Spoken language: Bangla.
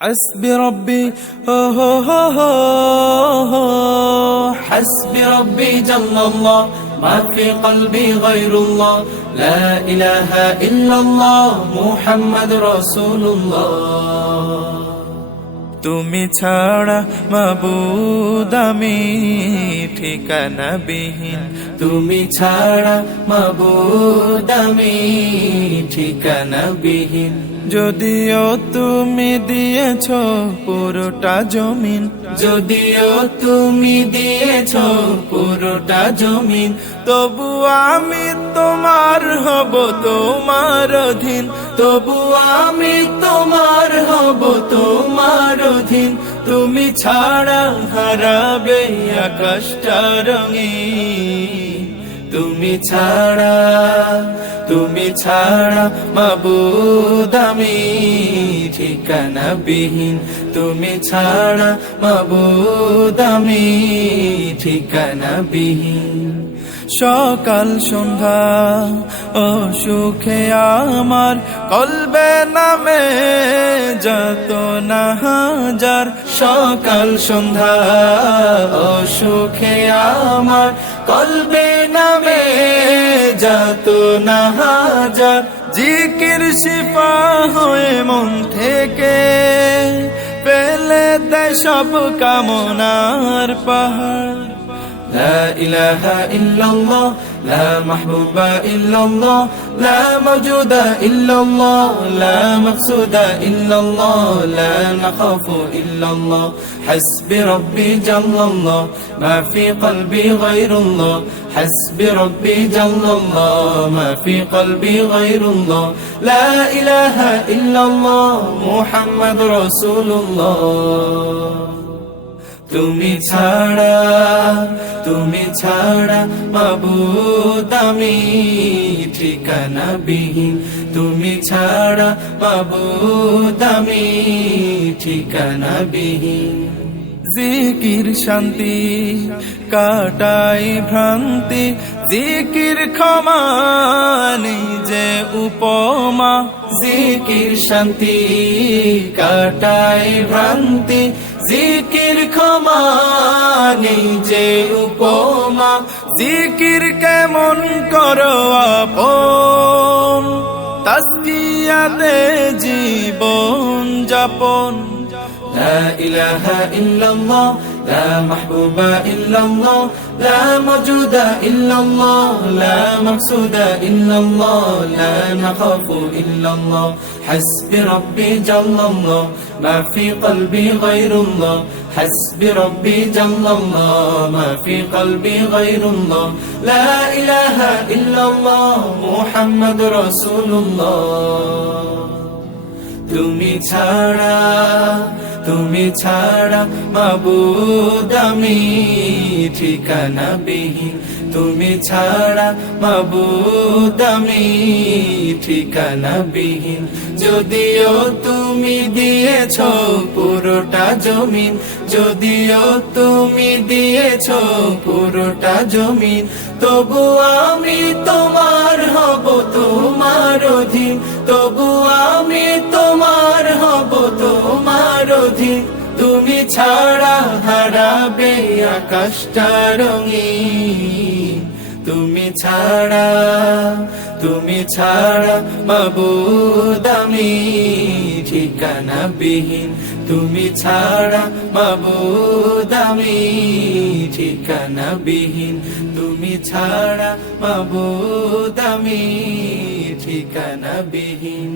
حسبي ربي حسبي ربي جل الله ما في قلبي غير الله لا إله إلا الله محمد رسول الله তুমি ছাড়া মাবুদ আমি ঠিকানা বিহীন তুমি ছাড়া মাবুদ আমি ঠিকানা বিহীন যদিও তুমি দিয়েছো পুরোটা জমিন যদিও তুমি দিয়েছো পুরোটা জমিন তবু আমি তোমার হব তোমার অধীন তবু আমি তোমার হব তোমার অধীন তুমি ছাড়া হারাবে আকাশটা রঙিন তুমি ছাড়া মাবুদ আমি ঠিকানা বিহীন তুমি ছাড়া মাবুদ আমি ঠিকানা বিহীন সকাল সন্ধ্যা ও সুখে আমার কলবে নামে যত না হাজার সকাল সন্ধ্যা ও সুখে আমার কলবে নামে যত না হাজার জিকির শিফা হয়ে মন থেকে পেলে দেয় সব কামনার পাহাড় لا إله إلا الله لا محبوب إلا الله لا موجود إلا الله لا مقصود إلا الله لا نخاف إلا الله حسبي ربي جل الله ما في قلبي غير الله حسبي ربي جل الله ما في قلبي غير الله لا إله إلا الله محمد رسول الله তুমি ছাড়া মাবুদ আমি ঠিকানা বিহীন তুমি ছাড়া মাবুদ আমি ঠিকানা বিহীন জিকির শান্তি কাটাই ভ্রান্তি জিকির ক্ষমা নিজে উপমা জিকির শান্তি কাটাই ভ্রান্তি জিকির ক্ষমা নিজে উপমা জিকির কেমন করো আপন তাসকিয়াতে জীবন যাপন لا إله إلا الله لا محبوب إلا الله لا موجود إلا الله لا مقصود إلا الله لا نخاف إلا الله حسبي ربي جل الله ما في قلبي غير الله حسبي ربي جل الله ما في قلبي غير الله لا إله إلا الله محمد رسول الله তুমি ছাড়া মাবুদ আমি ঠিকানা বিহীন তুমি ছাড়া মাবুদ আমি ঠিকানা বিহীন যদিও তুমি দিয়েছো পুরোটা জমিন যদিও তুমি দিয়েছো পুরোটা জমিন তবু আমি তোমার হব তোমার অধীন তবু আমি তোমার হব তোমার অধীন তুমি ছাড়া হারাবে আকাশটা রঙিন তুমি ছাড়া মাবুদ আমি ঠিকানা বিহীন তুমি ছাড়া মাবুদ আমি ঠিকানা বিহীন তুমি ছাড়া মাবুদ আমি ঠিকানা বিহীন